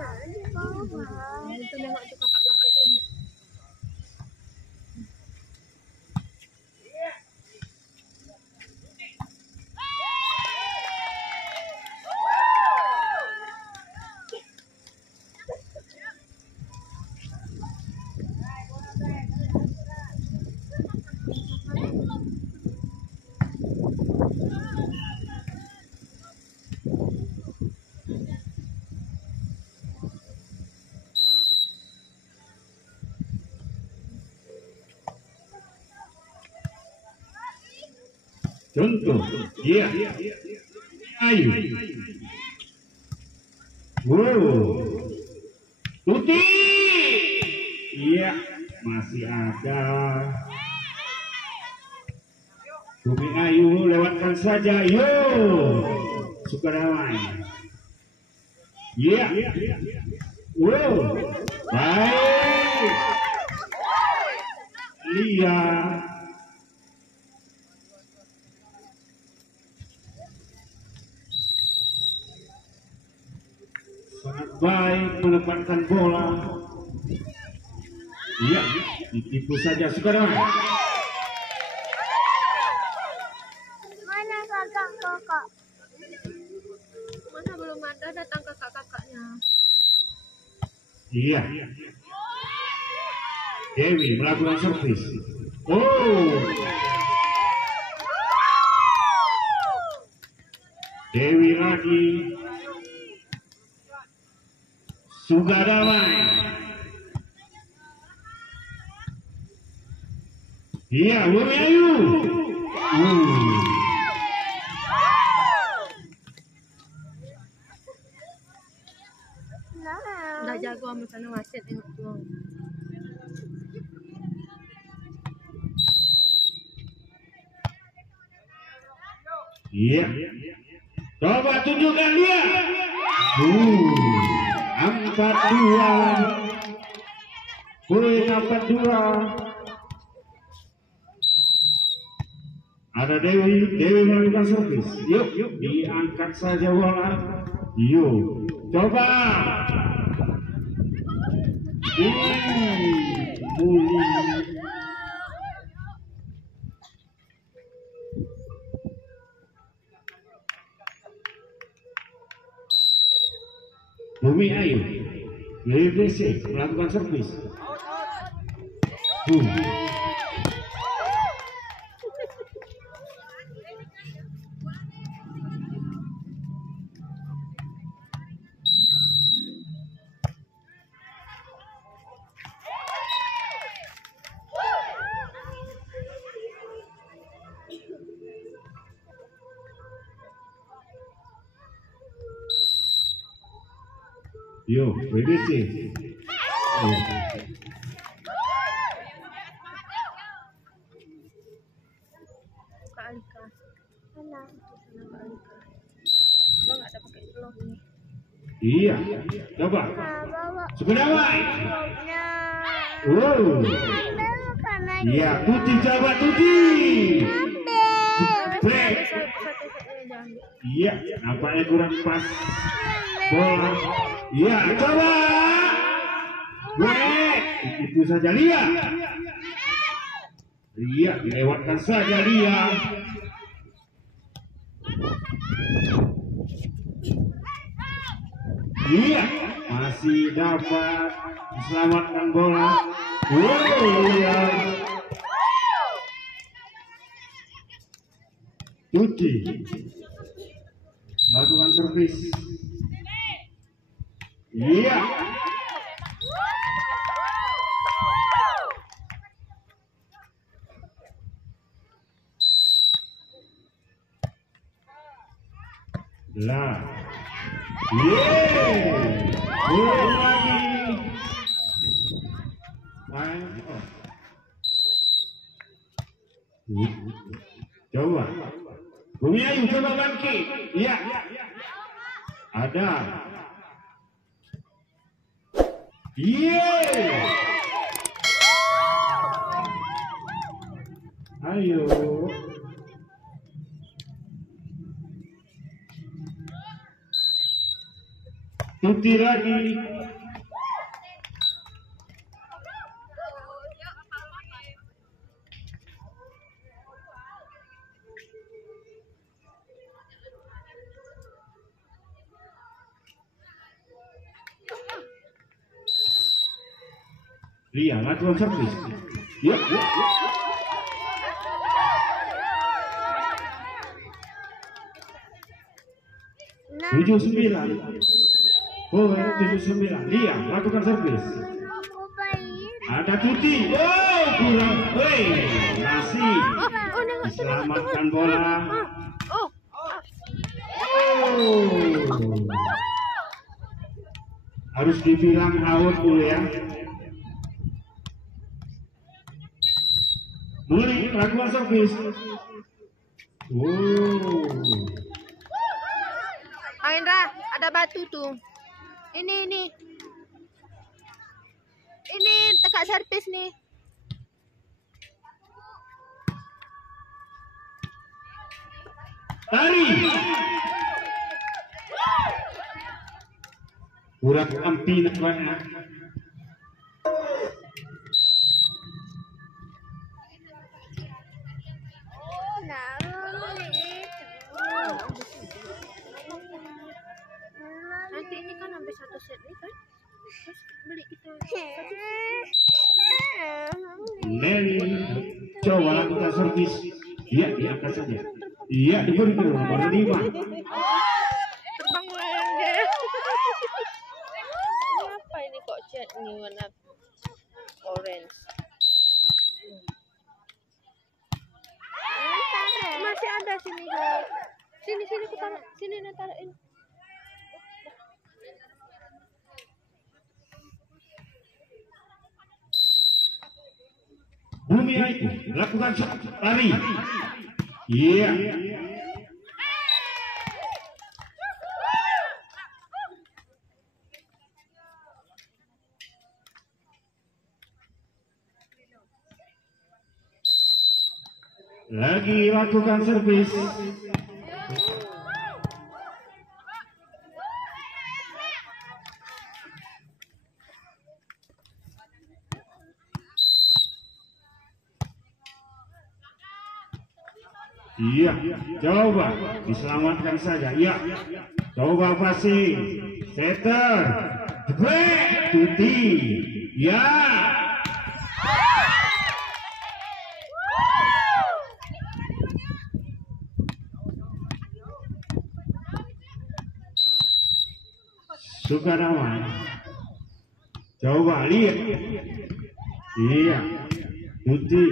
Itu nengok tuh kakak-kakak itu. Contoh, iya, ayo, wow, Tuti, iya, masih ada. Bumi Ayu lewatkan saja, yo, Sukadamai, iya, wow, baik, Lia. Sangat baik menempatkan bola. Iya, ditipu saja sekarang. Mana kakak-kakak? Mana belum ada datang kakak-kakaknya. Iya. Dewi melakukan servis. Oh. Dewi lagi. Sukadamai. Iya, Bumi Ayu. Udah jago sama sana wasit tengok tuh. Iya. Coba tunjukkan dia. 4-2. Poin 4-2. Ada Dewi melakukan servis. Yuk, diangkat saja bola. Yuk, coba. Bumi Ayu, BBC melakukan servis. Yo, BBC. Kak Alika. Mana? Kak Alika. Abang nggak ada pakai glove nih. Iya, coba. Sukadamai. Wow. Iya, Tuti coba Tuti. Break. Iya, nampaknya kurang pas. Bola. Iya, coba. Break. Itu saja Lia. Lia dilewatkan saja Lia. Iya, masih dapat diselamatkan bola. Iya. Tuti lakukan servis. Iya. Lah. Ulang lagi. Coba. Bumi Ayu coba bangkit. Iya. Ada. Ayo. Tuti lagi. Lia, lakukan servis. Ya. 79. Poin 79. Lia, lakukan servis. Ada Tuti. Oh, kurang. Masih. Diselamatkan bola. Harus dibilang out dulu ya. Muli lakukan servis. Indra, ada batu tuh. Ini dekat servis nih. Tari. Kurang ampi nampaknya. Nanti ini kan sampai satu set nih kan. Terus beli kita Nelly, coba lakukan servis. Iya, diangkat saja. Iya, diberi ke nomor 5. terbang melayang deh. Ini apa ini kok cat ini warna orange? Masih ada sini guys. Sini aku taruh. Sini nih taruhin. Bumi Aiku, lakukan lari. Iya. Lagi lakukan servis. Iya, coba diselamatkan saja. Iya, coba passing, setter, break, Tuti. Ya. Sukarawan. Coba lihat. Iya, Tuti.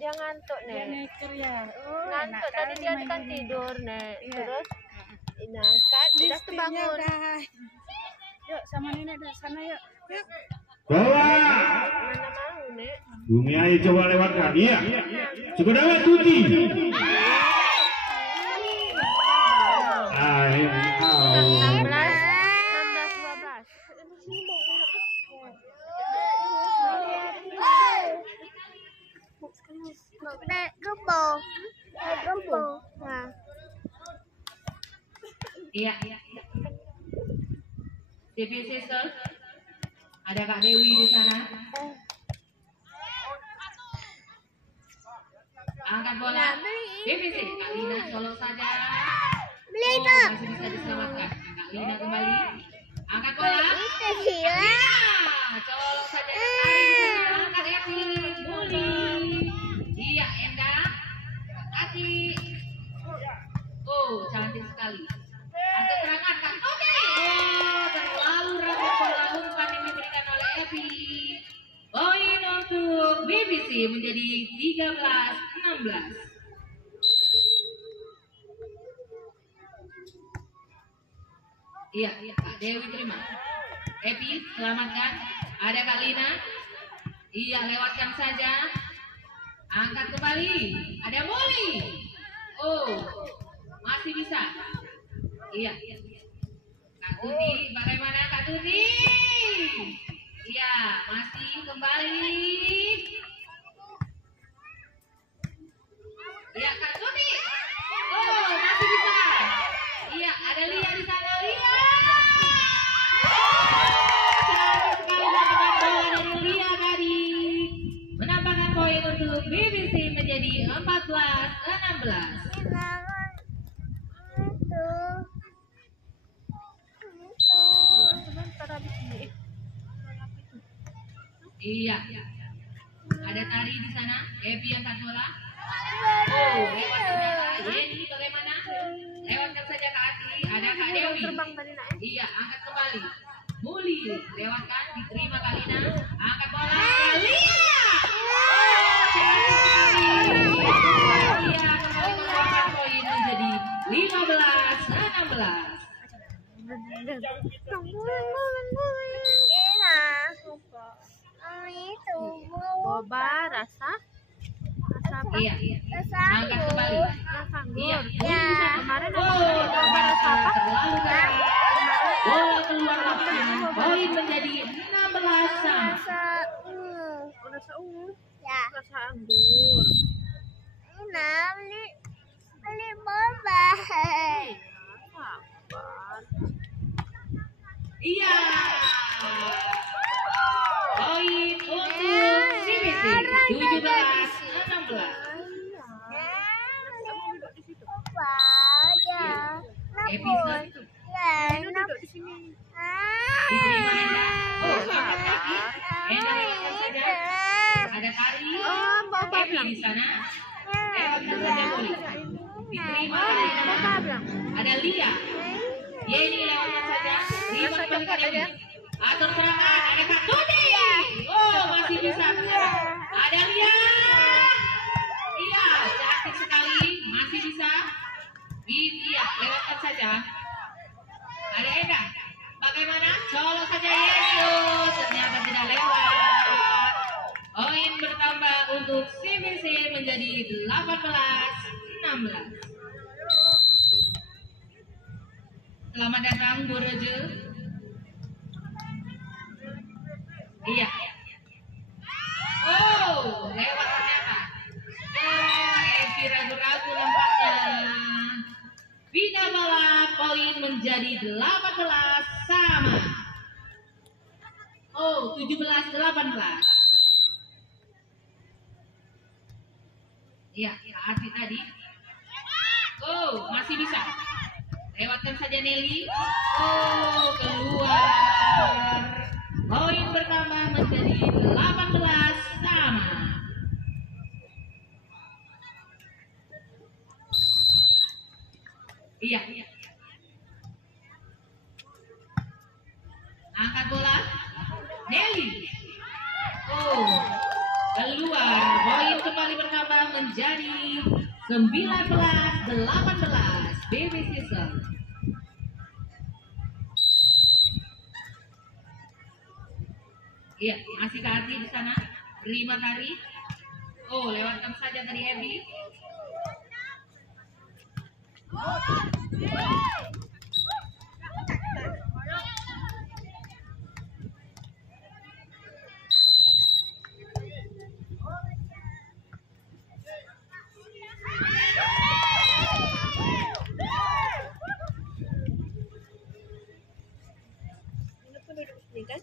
Dia ngantuk nih. Ngantuk tadi dia kan tidur nih. Terus diangkat, udah terbangun. Yuk sama nenek dari sana yuk. Bawa. Mana mau nek? Bumi Ayu coba lewatkan. Iya. Coba dapat Tuti. Ayo. 16, 12. Iya. DPC Sisters, ada Kak Dewi di sana. Angkat bola. DPC, Kak Lina colok saja. Masih bisa diselamatkan. Kak Lina kembali. Angkat bola. Colok saja. Kak Evi, Muli. Iya, Endah. Ati. Oh, cantik sekali. Ada serangan Kak. Oke. Oh, terlalu rapat bola umpan yang diberikan oleh Evi. Poin untuk BBC menjadi 13-16. Iya, Kak Dewi terima. Evi, selamatkan. Ada Kak Lina. Iya, lewatkan saja. Angkat kembali. Ada Molly. Oh, masih bisa. Iya. Kak Tuti, bagaimana Kak Tuti? Iya, masih kembali. Iya, Kak Tuti. Oh, masih bisa. Iya, ada Lia di sana, Lia. Cantik sekali mendapatkan bola dari Lia tadi. Menambahkan poin untuk BBC menjadi 14-16. Iya. Ada Tari di sana, Evi yang angkat bola. Oh, lewat ternyata. Yeni bagaimana? Lewatkan saja Kak Ati. Ada Kak Dewi. Iya, angkat kembali. Muli, lewatkan, diterima Kalina. Angkat bola, Kalia. Oh, cantik sekali. Iya, kembali menambahkan poin menjadi 15-16. Boba rasa apa? Iya. Angkat kembali. Rasa Iya. anggur. Kemarin aku Oh, boba rasa apa? terlalu keras. Bola keluar lapangan. Poin menjadi 16 sama. Rasa ungu. Rasa anggur. Beli boba. Iya. Poin untuk CBC 17-16. Boba aja. Episode Duduk di sini. diterima Enda. Oh, angkat kaki. Enda lewatkan saja. Ada Tari. Evi di sana. Lewatkan saja Muli. Diterima Kalina. Ada Lia. Yeni lewatkan saja. Terima kembali Kak Dewi. Atur serangan. Ada Kak Tuti. Oh, masih bisa. Ada Lia. Iya, cantik sekali. Masih bisa. Iya, lewatkan saja. Ada Enda. Bagaimana? Colok saja Yeni. Oh, ternyata tidak lewat. Poin bertambah untuk CBC menjadi 18-16. Selamat datang Bu Reje. Iya. Oh, lewat ternyata. Oh, Evi ragu-ragu nampaknya. Bina bola, poin menjadi 18 sama. Oh, 17-18. Iya, Kak Arti tadi. Oh, masih bisa. Lewatkan saja Nelly. Oh, keluar. Poin bertambah menjadi 18 sama. Iya. Angkat bola. Nelly. Oh, keluar. Poin kembali bertambah menjadi 19-18. Baby Sisel. Iya, masih Kak Arti di sana. Terima Tari. Oh, lewatkan saja dari Evi.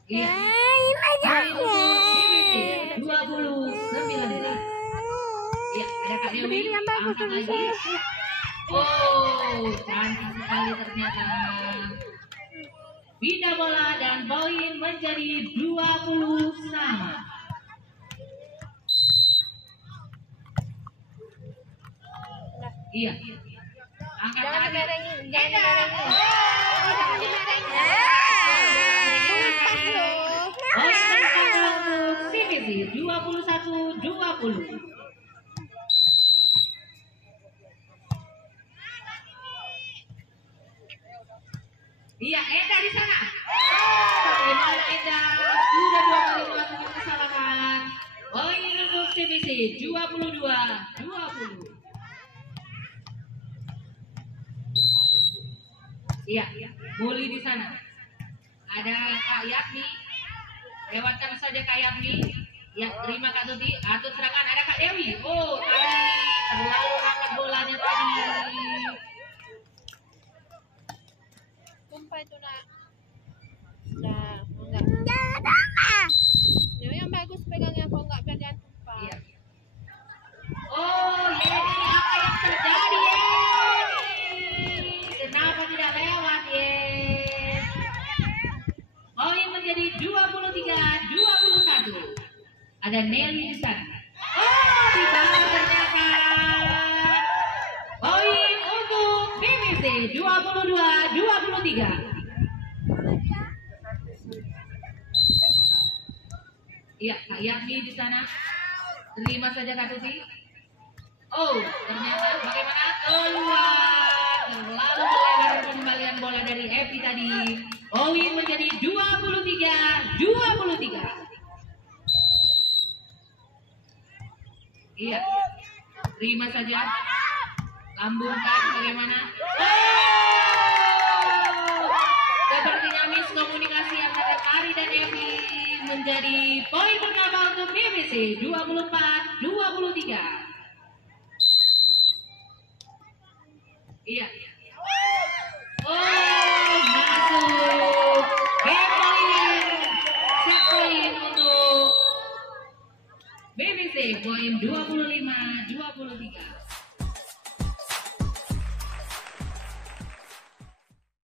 Iya. 20-19. Iya, ada Kak Dewi. Angkat lagi. Oh, cantik sekali ternyata. Pindah bola dan poin menjadi 20 sama. Iya. Angkat lagi. CBC 21-20. Iya, Enda di sana. Bagaimana Enda? Sudah 2 kali melakukan kesalahan. Poin untuk BBC 22-20. Iya, Muli di sana. Ada Kak Yakni. Lewatkan saja Kak Yakni. Ya, terima Kak Tuti. Atur serangan ada Kak Dewi. Oh, tadi terlalu angkat bolanya tadi. Tumpah itu nak. Dah, enggak. Ya, yang bagus pegangnya kok enggak biar jangan tumpah. Iya. Oh, Yeni, apa yang terjadi, Yeni? Kenapa tidak lewat, Yeni? Poin menjadi 23-21. Ada Nelly di sana. Oh, dibalas ternyata. Poin untuk BBC 22-23. Iya, Kak Yakni di sana. Terima saja Kak Tuti. Oh, ternyata bagaimana keluar. Lalu melebar pembalian bola dari Evi tadi. Poin menjadi 23-23. Iya, terima saja. Lambungkan bagaimana. Oh, sepertinya miskomunikasi antara Kari dan Evi menjadi poin pertama untuk BBC 24-23. Iya. Oh, masuk. Set poin untuk BBC poin 25-23.